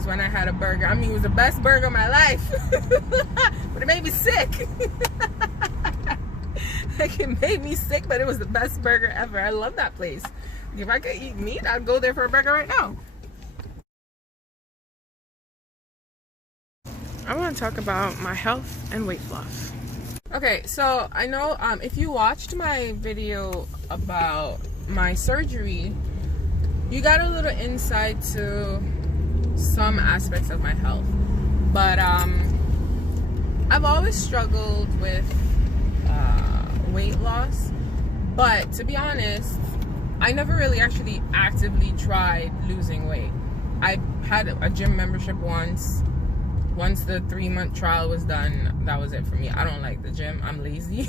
was when I had a burger. I mean, it was the best burger of my life. But it made me sick. Like, it made me sick, but it was the best burger ever. I love that place. If I could eat meat, I'd go there for a burger right now. I want to talk about my health and weight loss. Okay, so I know if you watched my video about my surgery, you got a little insight to some aspects of my health. But I've always struggled with weight loss. But to be honest, I never really actually actively tried losing weight. I had a gym membership once. Once the 3-month trial was done, that was it for me. I don't like the gym. I'm lazy.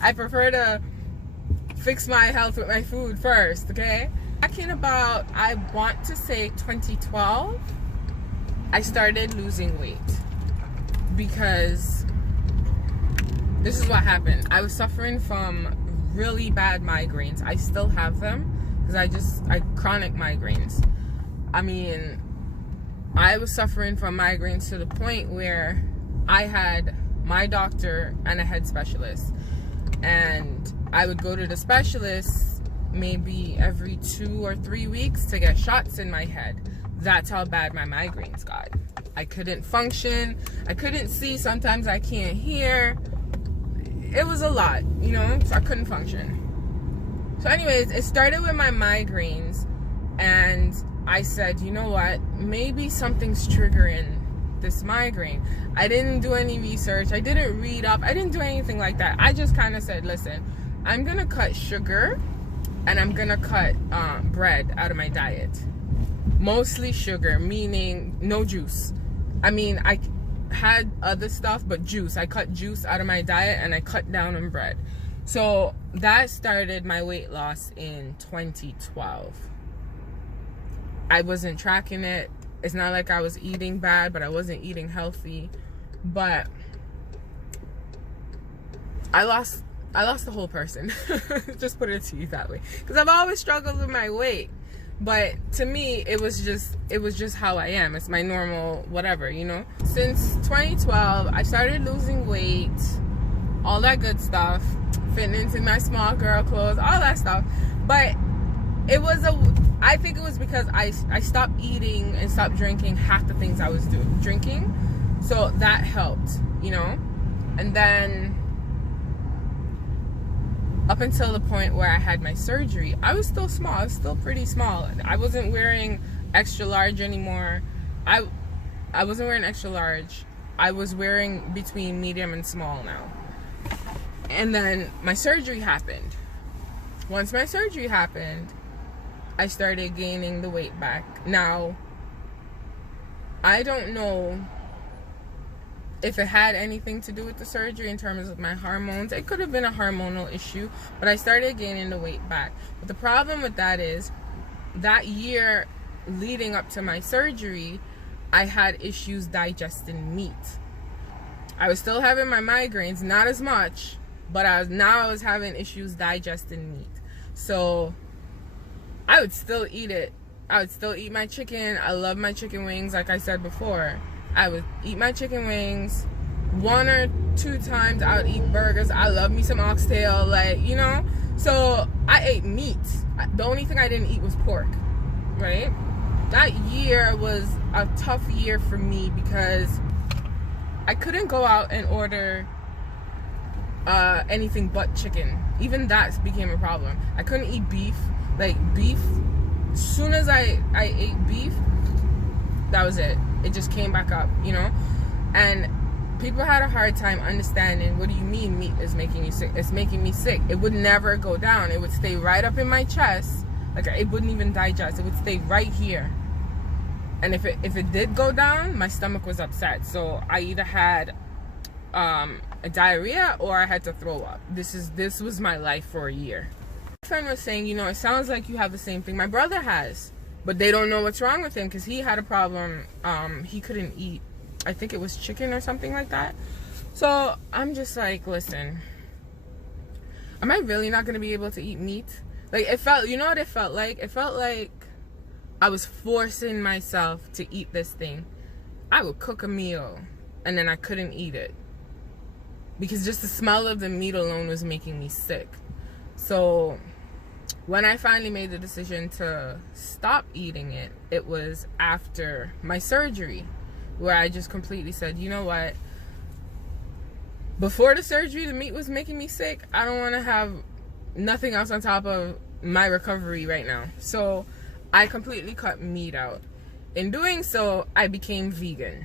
I prefer to fix my health with my food first, okay? Back in about, I want to say 2012, I started losing weight. Because this is what happened. I was suffering from really bad migraines. I still have them because I chronic migraines. I mean, I was suffering from migraines to the point where I had my doctor and a head specialist, and I would go to the specialist maybe every 2 or 3 weeks to get shots in my head. That's how bad my migraines got. I couldn't function. I couldn't see. Sometimes I can't hear. It was a lot, you know, so I couldn't function. So anyways, it started with my migraines, and I said, you know what, maybe something's triggering this migraine. I didn't do any research. I didn't read up. I didn't do anything like that. I just kind of said, listen, I'm going to cut sugar and I'm going to cut bread out of my diet. Mostly sugar, meaning no juice. I mean, I had other stuff, but juice. I cut juice out of my diet and I cut down on bread. So that started my weight loss in 2012. I wasn't tracking it. It's not like I was eating bad, but I wasn't eating healthy. But I lost the whole person. Just put it to you that way. Because I've always struggled with my weight. But to me, it was just how I am. It's my normal whatever, you know. Since 2012, I started losing weight, all that good stuff, fitting into my small girl clothes, all that stuff. But it was I think it was because I stopped eating and stopped drinking half the things I was drinking. So that helped, you know. And then up until the point where I had my surgery, I was still small. I was still pretty small. I wasn't wearing extra large anymore. I wasn't wearing extra large. I was wearing between medium and small now. And then my surgery happened. Once my surgery happened, I started gaining the weight back. Now, I don't know if it had anything to do with the surgery in terms of my hormones. It could have been a hormonal issue, but I started gaining the weight back. But the problem with that is, that year leading up to my surgery, I had issues digesting meat. I was still having my migraines, not as much, but I was having issues digesting meat. So I would still eat it. I would still eat my chicken. I love my chicken wings, like I said before. I would eat my chicken wings 1 or 2 times. I would eat burgers. I love me some oxtail, like, you know. So I ate meat. The only thing I didn't eat was pork, right? That year was a tough year for me because I couldn't go out and order anything but chicken. Even that became a problem. I couldn't eat beef. Like, beef, as soon as I ate beef, that was it. It just came back up, you know. And people had a hard time understanding, what do you mean meat is making you sick? It's making me sick. It would never go down. It would stay right up in my chest. Like, it wouldn't even digest. It would stay right here. And if it did go down, my stomach was upset. So I either had a diarrhea or I had to throw up. This was my life for a year. My friend was saying, you know, it sounds like you have the same thing my brother has, but they don't know what's wrong with him because he had a problem. He couldn't eat, I think it was chicken or something like that. So I'm just like, listen, am I really not going to be able to eat meat? Like, it felt, you know what it felt like? It felt like I was forcing myself to eat this thing. I would cook a meal and then I couldn't eat it because just the smell of the meat alone was making me sick. So when I finally made the decision to stop eating it, it was after my surgery, where I just completely said, you know what? Before the surgery, the meat was making me sick. I don't want to have nothing else on top of my recovery right now. So I completely cut meat out. In doing so, I became vegan.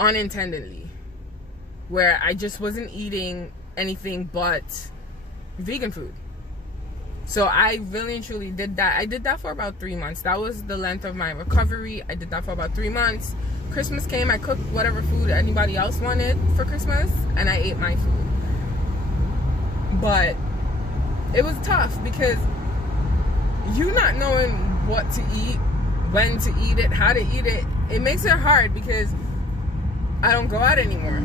Unintendedly. Where I just wasn't eating anything but vegan food. So I really and truly did that. I did that for about 3 months. That was the length of my recovery. I did that for about 3 months. Christmas came, I cooked whatever food anybody else wanted for Christmas, and I ate my food. But it was tough because you not knowing what to eat, when to eat it, how to eat it, it makes it hard because I don't go out anymore.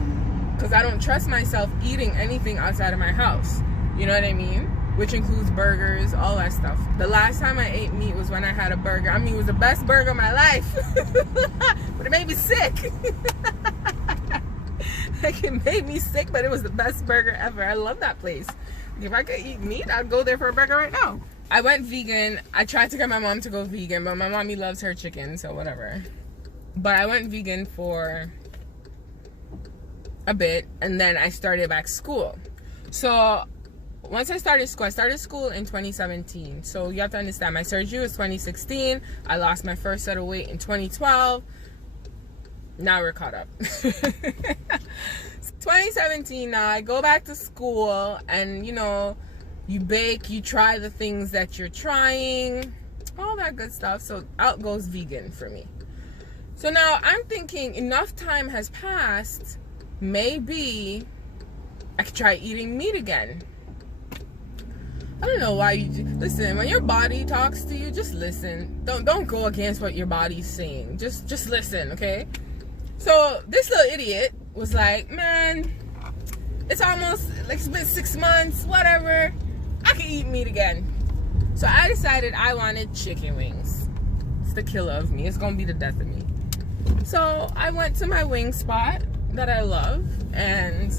Because I don't trust myself eating anything outside of my house. You know what I mean? Which includes burgers, all that stuff. The last time I ate meat was when I had a burger. I mean, it was the best burger of my life. But it made me sick. Like, it made me sick, but it was the best burger ever. I love that place. If I could eat meat, I'd go there for a burger right now. I went vegan. I tried to get my mom to go vegan, but my mommy loves her chicken, so whatever. But I went vegan for a bit, and then I started back school. So once I started school in 2017. So you have to understand, my surgery was 2016. I lost my first set of weight in 2012. Now we're caught up. 2017 now, I go back to school, and you know, you bake, you try the things that you're trying, all that good stuff. So out goes vegan for me. So now I'm thinking enough time has passed, maybe I could try eating meat again. I don't know why you listen. When your body talks to you, just listen. Don't go against what your body's saying. Just listen, okay? So this little idiot was like, man, it's almost like it's been 6 months, whatever. I can eat meat again. So I decided I wanted chicken wings. It's the killer of me. It's gonna be the death of me. So I went to my wing spot that I love, and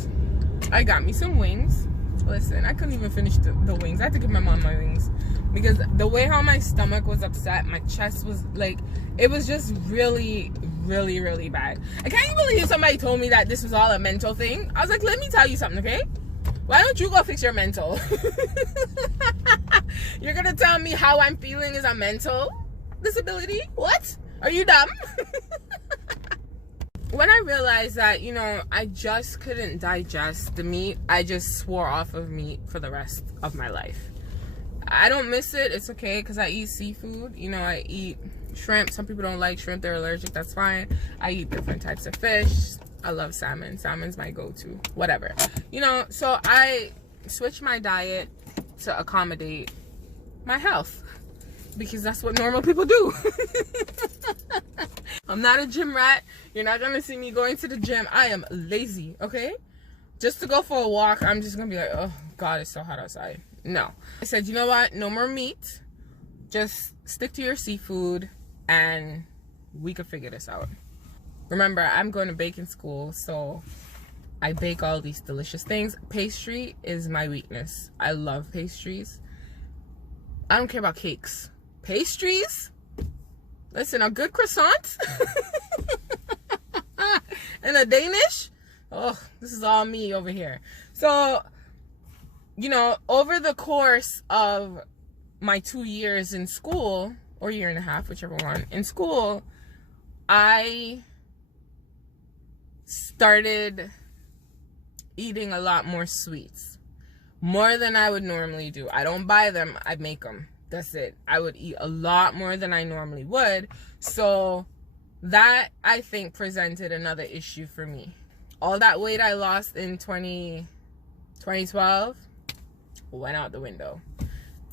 I got me some wings. Listen, I couldn't even finish the wings. I had to give my mom my wings because the way how my stomach was upset, my chest was like, it was just really, really, really bad. I can't even believe somebody told me that this was all a mental thing. I was like, let me tell you something, okay? Why don't you go fix your mental? You're gonna tell me how I'm feeling is a mental disability? What? Are you dumb? When I realized that, you know, I just couldn't digest the meat, I just swore off of meat for the rest of my life. I don't miss it. It's okay because I eat seafood. You know, I eat shrimp. Some people don't like shrimp. They're allergic. That's fine. I eat different types of fish. I love salmon. Salmon's my go-to. Whatever. You know, so I switched my diet to accommodate my health because that's what normal people do. I'm not a gym rat. You're not gonna see me going to the gym. I am lazy, okay? Just to go for a walk, I'm just gonna be like, oh God, it's so hot outside. No. I said, you know what? No more meat. Just stick to your seafood and we could figure this out. Remember, I'm going to baking school, so I bake all these delicious things. Pastry is my weakness. I love pastries. I don't care about cakes. Pastries? Listen, a good croissant and a Danish. Oh, this is all me over here. So, you know, over the course of my 2 years in school, or year and a half, whichever one, in school, I started eating a lot more sweets. More than I would normally do. I don't buy them, I make them. That's it. I would eat a lot more than I normally would. So that, I think, presented another issue for me. All that weight I lost in 2012 went out the window.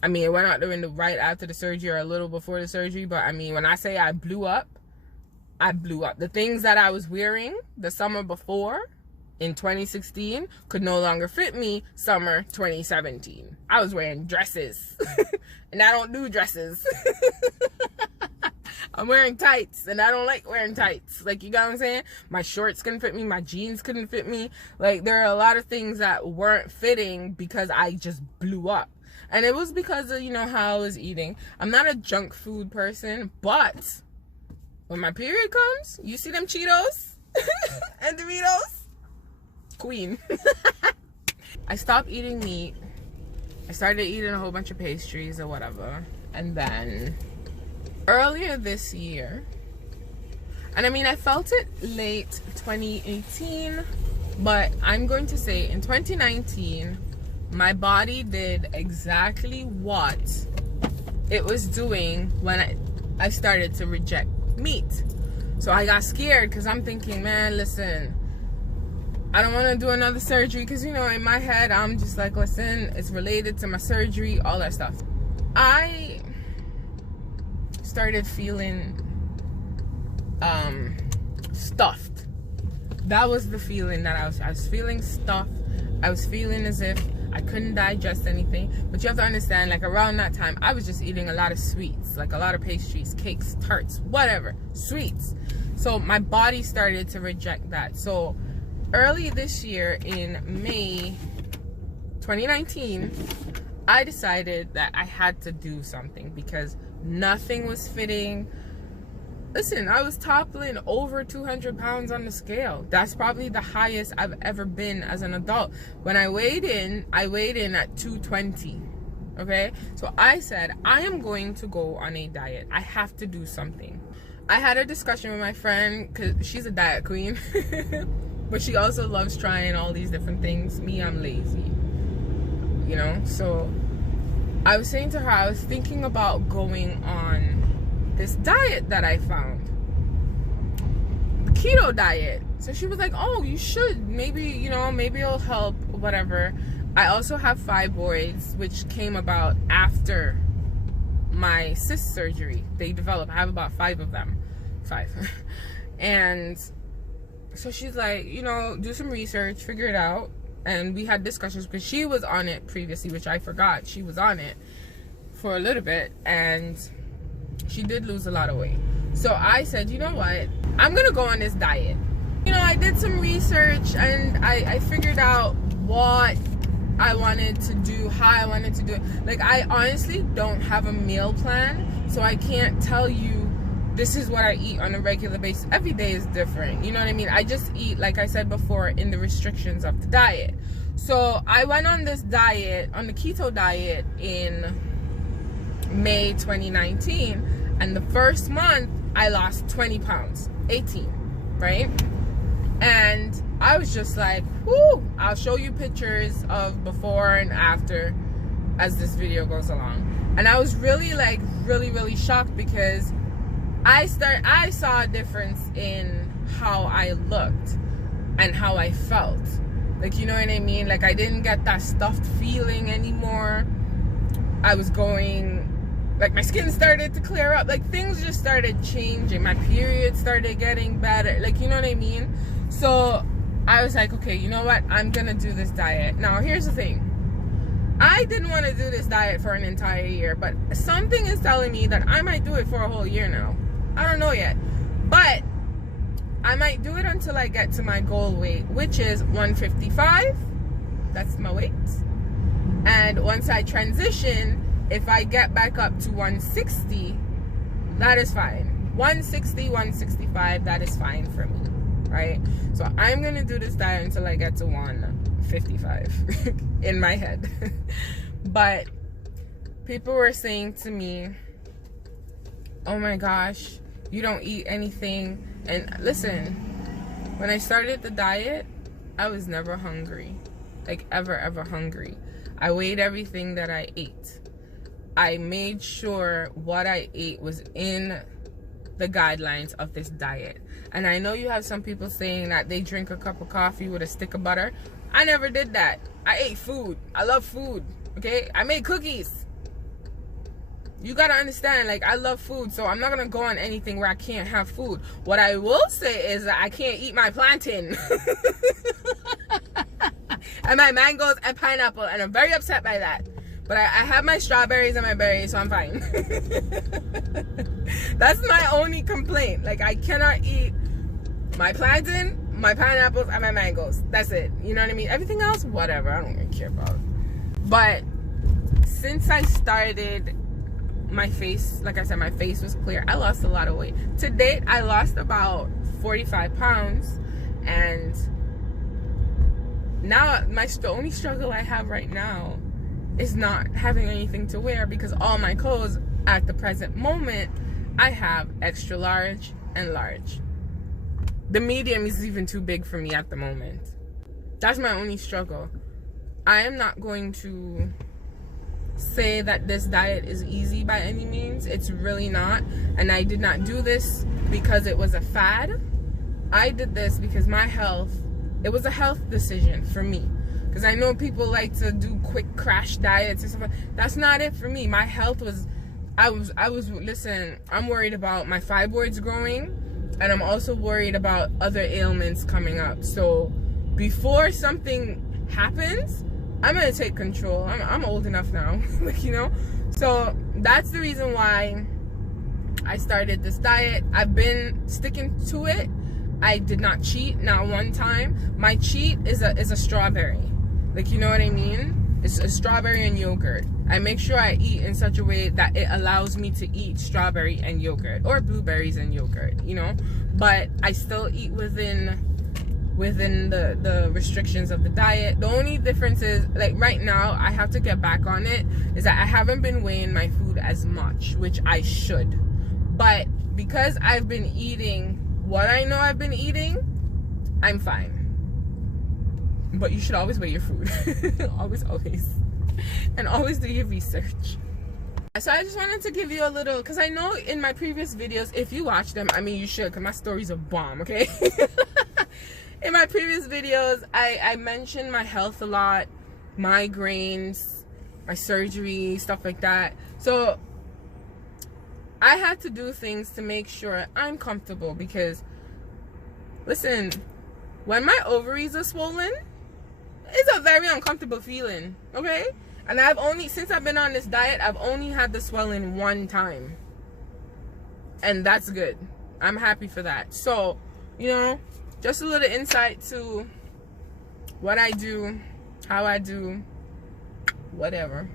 I mean, it went out the window right after the surgery or a little before the surgery. But I mean, when I say I blew up, I blew up. The things that I was wearing the summer before in 2016 could no longer fit me summer 2017. I was wearing dresses. And I don't do dresses. I'm wearing tights and I don't like wearing tights. Like, you got what I'm saying? My shorts couldn't fit me. My jeans couldn't fit me. Like, there are a lot of things that weren't fitting because I just blew up. And it was because of, you know, how I was eating. I'm not a junk food person, but when my period comes, you see them Cheetos and Doritos? Queen. I stopped eating meat. I started eating a whole bunch of pastries or whatever. And then earlier this year, and I mean, I felt it late 2018, but I'm going to say in 2019, my body did exactly what it was doing when I started to reject meat. So I got scared because I'm thinking, man, listen, I don't want to do another surgery because, you know, in my head, I'm just like, listen, it's related to my surgery, all that stuff. I started feeling stuffed. That was the feeling that I was feeling stuffed. I was feeling as if I couldn't digest anything. But you have to understand, like, around that time, I was just eating a lot of sweets, like a lot of pastries, cakes, tarts, whatever, sweets. So my body started to reject that. So early this year in May 2019, I decided that I had to do something because nothing was fitting. Listen, I was toppling over 200 pounds on the scale. That's probably the highest I've ever been as an adult. When I weighed in at 220. Okay? So I said, I am going to go on a diet. I have to do something. I had a discussion with my friend because she's a diet queen. But she also loves trying all these different things. Me, I'm lazy. You know? So I was saying to her, I was thinking about going on this diet that I found, the Keto Diet. So she was like, oh, you should, maybe, you know, maybe it'll help, whatever. I also have fibroids, which came about after my cyst surgery. They developed, I have about 5 of them. 5. And so she's like, you know, do some research, figure it out. And we had discussions because she was on it previously, which I forgot. She was on it for a little bit, and she did lose a lot of weight. So I said, you know what? I'm going to go on this diet. You know, I did some research and I figured out what I wanted to do, how I wanted to do it. Like, I honestly don't have a meal plan, so I can't tell you this is what I eat on a regular basis. Every day is different. You know what I mean? I just eat, like I said before, in the restrictions of the diet. So I went on this diet, on the Keto Diet in May 2019, and the first month I lost 20 pounds, 18, right? And I was just like, whoo, I'll show you pictures of before and after as this video goes along. And I was really, like, really shocked because I saw a difference in how I looked and how I felt. Like, you know what I mean? Like, I didn't get that stuffed feeling anymore. I was going, like, my skin started to clear up. Like, things just started changing. My period started getting better. Like, you know what I mean? So I was like, okay, you know what? I'm gonna do this diet. Now, here's the thing. I didn't want to do this diet for an entire year, but something is telling me that I might do it for a whole year now. I don't know yet. But I might do it until I get to my goal weight, which is 155. That's my weight. And once I transition, if I get back up to 160, that is fine. 160, 165, that is fine for me, right? So I'm going to do this diet until I get to 155 in my head. But people were saying to me, oh my gosh, you don't eat anything. And listen, when I started the diet, I was never hungry. Like, ever hungry. I weighed everything that I ate. I made sure what I ate was in the guidelines of this diet. And I know you have some people saying that they drink a cup of coffee with a stick of butter. I never did that. I ate food. I love food. Okay? I made cookies. You gotta understand, like, I love food, so I'm not gonna go on anything where I can't have food. What I will say is that I can't eat my plantain. And my mangoes and pineapple, and I'm very upset by that. But I have my strawberries and my berries, so I'm fine. That's my only complaint. Like, I cannot eat my plantain, my pineapples, and my mangoes. That's it. You know what I mean? Everything else, whatever. I don't really care about. But since I started, my face, like I said, my face was clear. I lost a lot of weight. To date, I lost about 45 pounds. And now the only struggle I have right now is not having anything to wear, because all my clothes at the present moment, I have extra large and large. The medium is even too big for me at the moment. That's my only struggle. I am not going to say that this diet is easy by any means. It's really not. And I did not do this because it was a fad. I did this because my health, it was a health decision for me. Because I know people like to do quick crash diets and stuff. That's not it for me. My health was, listen, I'm worried about my fibroids growing, and I'm also worried about other ailments coming up. So before something happens, I'm gonna take control. I'm old enough now, like, you know. So that's the reason why I started this diet. I've been sticking to it. I did not cheat, not one time. My cheat is a strawberry, like, you know what I mean? It's a strawberry and yogurt. I make sure I eat in such a way that it allows me to eat strawberry and yogurt, or blueberries and yogurt, you know. But I still eat within the restrictions of the diet. The only difference is, like, right now I have to get back on it, is that I haven't been weighing my food as much, which I should. But because I've been eating what I know I've been eating, I'm fine. But you should always weigh your food. always. And always do your research. So I just wanted to give you a little, because I know in my previous videos, if you watch them, I mean, you should, because my stories are bomb, okay? In my previous videos, I mentioned my health a lot, migraines, my surgery, stuff like that. So I had to do things to make sure I'm comfortable, because, listen, when my ovaries are swollen, it's a very uncomfortable feeling, okay? And since I've been on this diet, I've only had the swelling one time. And that's good. I'm happy for that. So, you know, just a little insight to what I do, how I do, whatever.